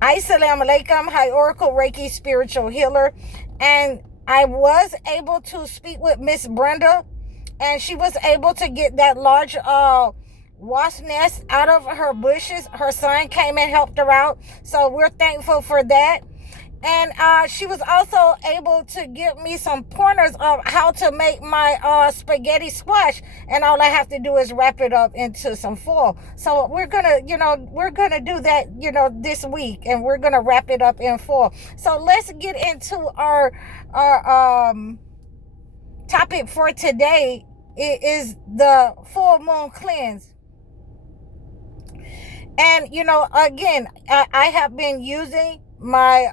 Assalamu alaikum, High Oracle Reiki Spiritual Healer. And I was able to speak with Miss Brenda, and she was able to get that large wasp nest out of her bushes. Her son came and helped her out, so we're thankful for that. And she was also able to give me some pointers of how to make my spaghetti squash. And all I have to do is wrap it up into some foil. So we're gonna do that, this week, and we're gonna wrap it up in foil. So let's get into our topic for today. It is the full moon cleanse. And again, I have been using my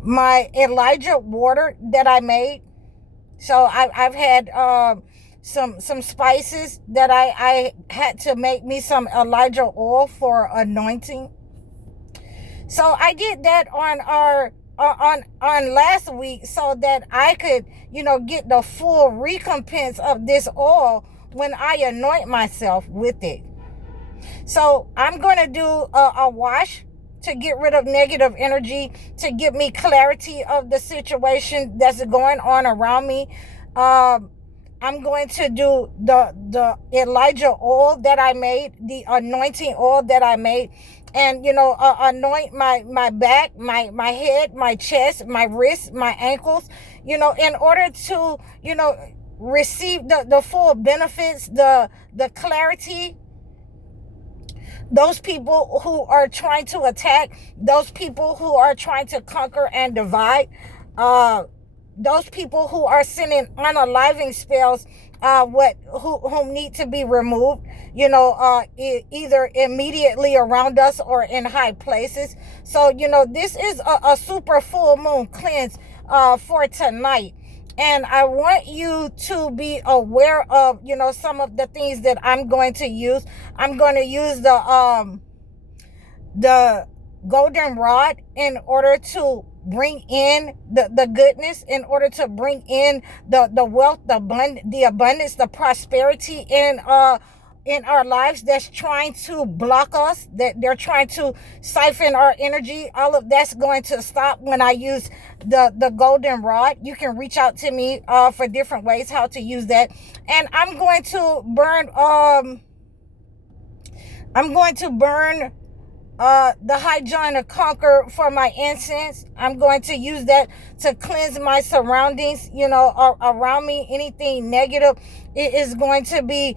my Elijah water that I made. So I've had some spices that I had to make me some Elijah oil for anointing. So I did that on our on last week, so that I could get the full recompense of this oil when I anoint myself with it. So I'm going to do a wash to get rid of negative energy, to give me clarity of the situation that's going on around me. I'm going to do the Elijah oil that I made, the anointing oil that I made, and anoint my back, my head, my chest, my wrists, my ankles, in order to receive the full benefits, the clarity. Those people who are trying to attack, those people who are trying to conquer and divide, those people who are sending unaliving spells, who need to be removed, either immediately around us or in high places. So this is a super full moon cleanse for tonight. And I want you to be aware of, some of the things that I'm going to use. I'm going to use the golden rod in order to bring in the goodness, in order to bring in the wealth, the abundance, the prosperity in our lives that's trying to block us, that they're trying to siphon our energy. All of that's going to stop when I use the golden rod. You can reach out to me for different ways how to use that. And I'm going to burn the high joint of conquer for my incense. I'm going to use that to cleanse my surroundings, around me. Anything negative is going to be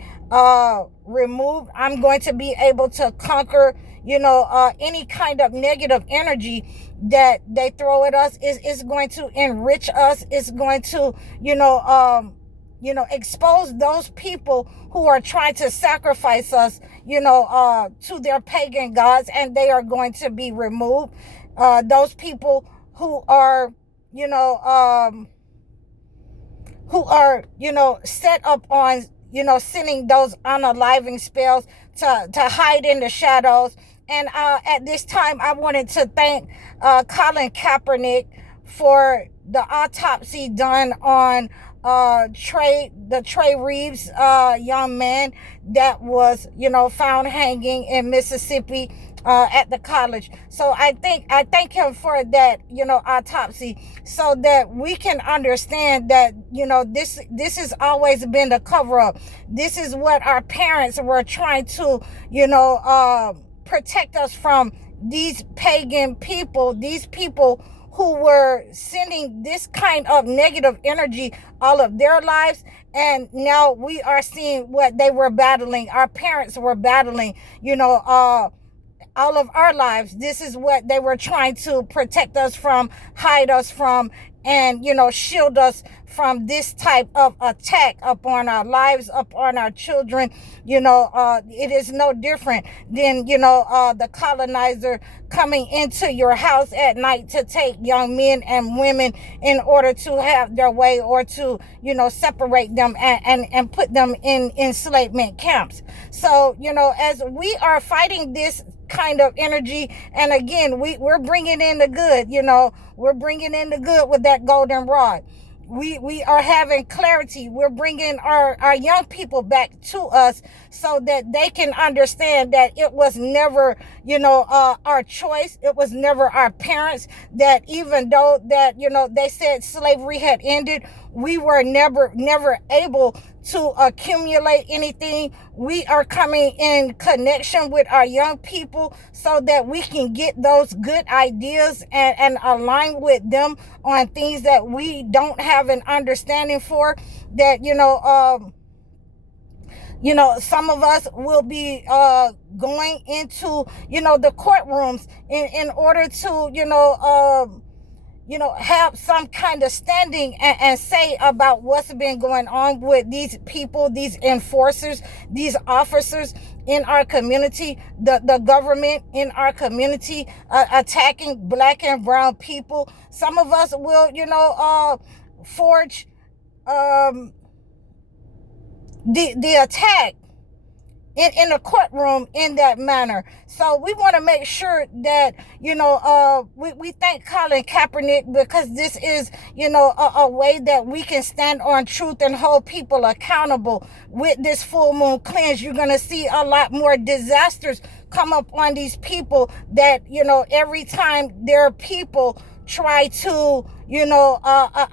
removed. I'm going to be able to conquer, any kind of negative energy that they throw at us. Is going to enrich us. It's going to, expose those people who are trying to sacrifice us, to their pagan gods, and they are going to be removed. Those people who are, set up on, sending those unaliving spells to hide in the shadows. And at this time, I wanted to thank Colin Kaepernick for the autopsy done on Trey Reeves, young man that was, found hanging in Mississippi at the college. So I thank him for that, autopsy, so that we can understand that, this has always been the cover up. This is what our parents were trying to, protect us from, these pagan people, these people who were sending this kind of negative energy all of their lives. And now we are seeing what they were battling. Our parents were battling, all of our lives. This is what they were trying to protect us from, hide us from, and, shield us from this type of attack upon our lives, upon our children. It is no different than, the colonizer coming into your house at night to take young men and women in order to have their way, or to, separate them and put them in enslavement camps. So, as we are fighting this kind of energy, and again, we're bringing in the good, we're bringing in the good with that golden rod. we are having clarity. We're bringing our young people back to us so that they can understand that it was never, our choice. It was never our parents. That even though that, they said slavery had ended, we were never able to accumulate anything. We are coming in connection with our young people so that we can get those good ideas and align with them on things that we don't have an understanding for. That, some of us will be going into, the courtrooms in order to, have some kind of standing and say about what's been going on with these people, these enforcers, these officers in our community, the government in our community, attacking Black and brown people. Some of us will, forge the attack in a courtroom in that manner. So we want to make sure that, we thank Colin Kaepernick, because this is, a way that we can stand on truth and hold people accountable. With this full moon cleanse, you're going to see a lot more disasters come up on these people that, every time their people try to,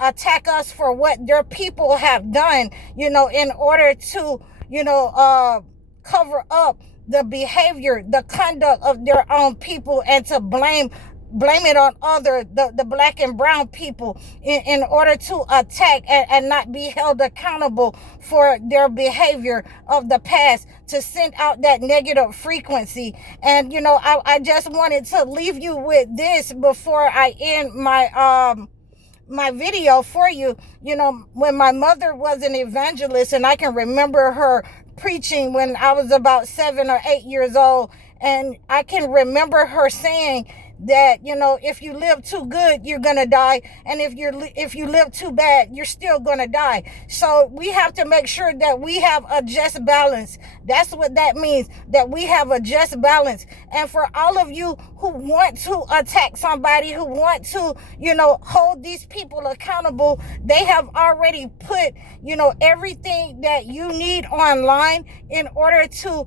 attack us for what their people have done, in order to, cover up the behavior, the conduct of their own people, and to blame it on the Black and brown people in order to attack and not be held accountable for their behavior of the past, to send out that negative frequency. And, I just wanted to leave you with this before I end my video for you. When my mother was an evangelist, and I can remember her preaching when I was about 7 or 8 years old, and I can remember her saying that, if you live too good, you're gonna die, and if you live too bad, you're still gonna die. So we have to make sure that we have a just balance. That's what that means, that we have a just balance. And for all of you who want to attack somebody, who want to, hold these people accountable, they have already put, everything that you need online in order to,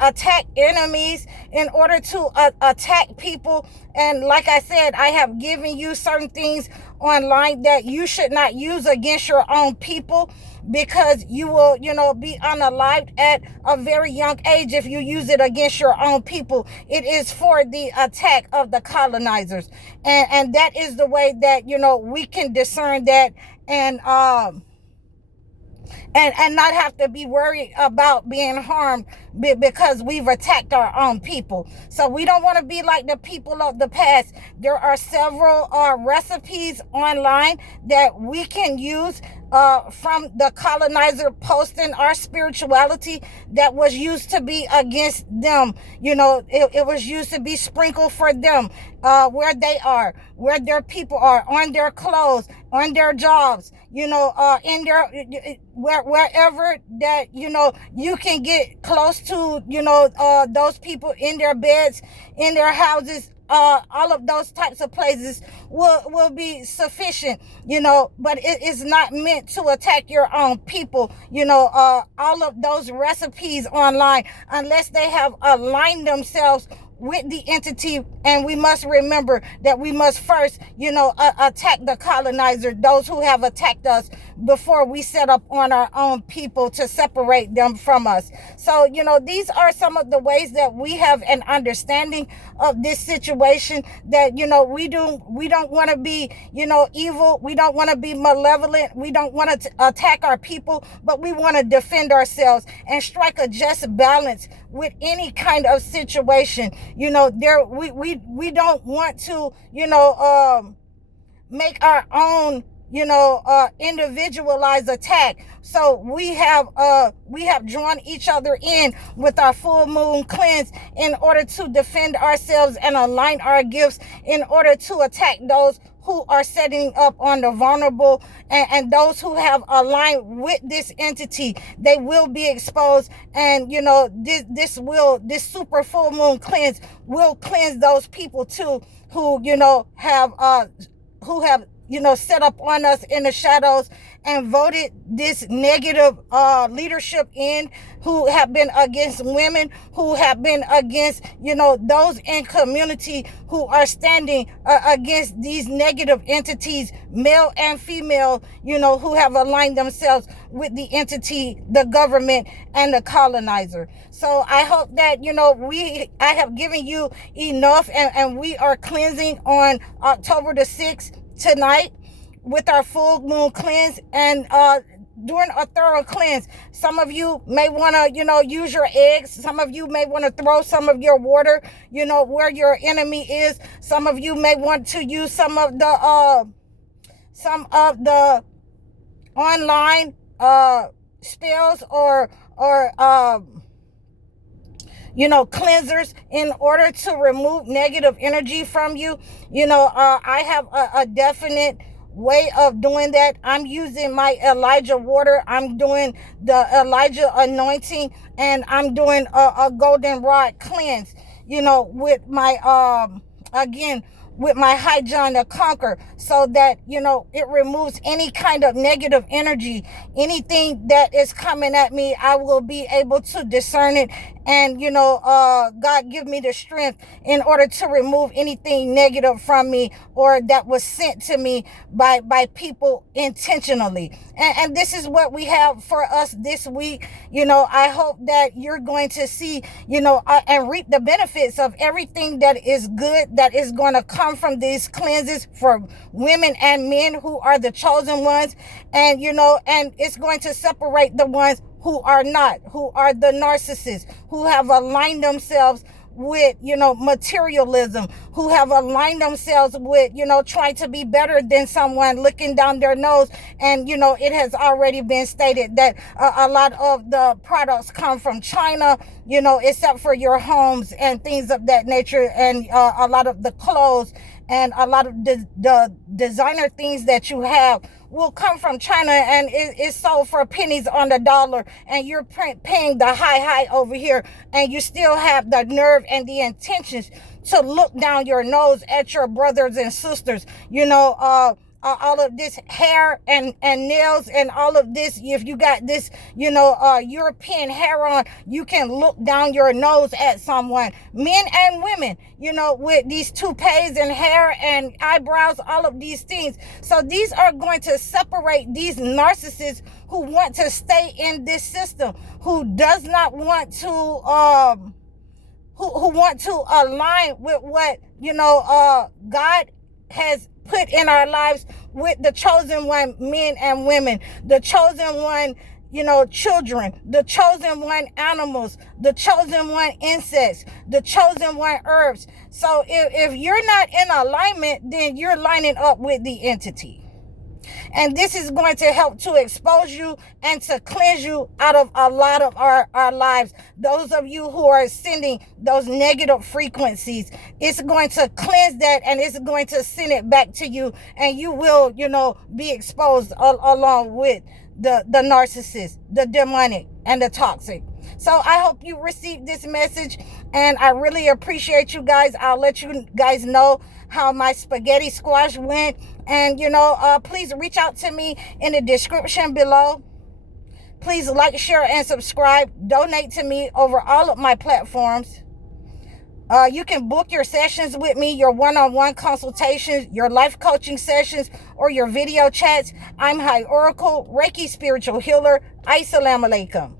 attack enemies, in order to attack people. And like I said, I have given you certain things online that you should not use against your own people, because you will, be unalived at a very young age if you use it against your own people. It is for the attack of the colonizers. And that is the way that, we can discern that, and not have to be worried about being harmed because we've attacked our own people. So we don't want to be like the people of the past. There are several recipes online that we can use from the colonizer posting our spirituality that was used to be against them. It was used to be sprinkled for them, where they are, where their people are, on their clothes, on their jobs, in their wherever that you can get close to those people, in their beds, in their houses. All of those types of places will be sufficient, but it is not meant to attack your own people. All of those recipes online, unless they have aligned themselves with the entity. And we must remember that we must first, attack the colonizer, those who have attacked us, before we set up on our own people to separate them from us. So, these are some of the ways that we have an understanding of this situation, that, we don't want to be, evil. We don't want to be malevolent. We don't want to attack our people, but we want to defend ourselves and strike a just balance with any kind of situation. We don't want to, make our own, individualized attack. So we have drawn each other in with our full moon cleanse in order to defend ourselves and align our gifts in order to attack those who are setting up on the vulnerable, and those who have aligned with this entity. They will be exposed, and this super full moon cleanse will cleanse those people too, who have set up on us in the shadows and voted this negative leadership in, who have been against women, who have been against, those in community who are standing against these negative entities, male and female, who have aligned themselves with the entity, the government, and the colonizer. So I hope that, I have given you enough, and we are cleansing on October the 6th tonight with our full moon cleanse, and doing a thorough cleanse. Some of you may want to, use your eggs. Some of you may want to throw some of your water, where your enemy is. Some of you may want to use some of the online spells or cleansers in order to remove negative energy from you. I have a definite way of doing that. I'm using my Elijah water. I'm doing the Elijah anointing, and I'm doing a golden rod cleanse, with my, again, with my High John the Conquer, so that, it removes any kind of negative energy. Anything that is coming at me, I will be able to discern it. And, God give me the strength in order to remove anything negative from me, or that was sent to me by people intentionally. And this is what we have for us this week. I hope that you're going to see, and reap the benefits of everything that is good, that is going to come from these cleanses for women and men who are the chosen ones. And, and it's going to separate the ones who are not, who are the narcissists, who have aligned themselves with, materialism, who have aligned themselves with, trying to be better than someone, looking down their nose. And, it has already been stated that a lot of the products come from China, except for your homes and things of that nature. And a lot of the clothes and a lot of the designer things that you have will come from China, and it's sold for pennies on the dollar, and you're paying the high over here, and you still have the nerve and the intentions to look down your nose at your brothers and sisters. All of this hair and nails and all of this, if you got this, European hair on, you can look down your nose at someone. Men and women, with these toupees and hair and eyebrows, all of these things. So these are going to separate these narcissists who want to stay in this system, who does not want to, who want to align with what, God has put in our lives, with the chosen one, men and women, the chosen one, children, the chosen one, animals, the chosen one, insects, the chosen one, herbs. So if you're not in alignment, then you're lining up with the entity. And this is going to help to expose you and to cleanse you out of a lot of our lives. Those of you who are sending those negative frequencies, it's going to cleanse that, and it's going to send it back to you. And you will, be exposed along with the narcissist, the demonic, and the toxic. So I hope you received this message, and I really appreciate you guys. I'll let you guys know how my spaghetti squash went. And, please reach out to me in the description below. Please like, share, and subscribe. Donate to me over all of my platforms. You can book your sessions with me, your one-on-one consultations, your life coaching sessions, or your video chats. I'm High Oracle, Reiki spiritual healer. Assalamu alaikum.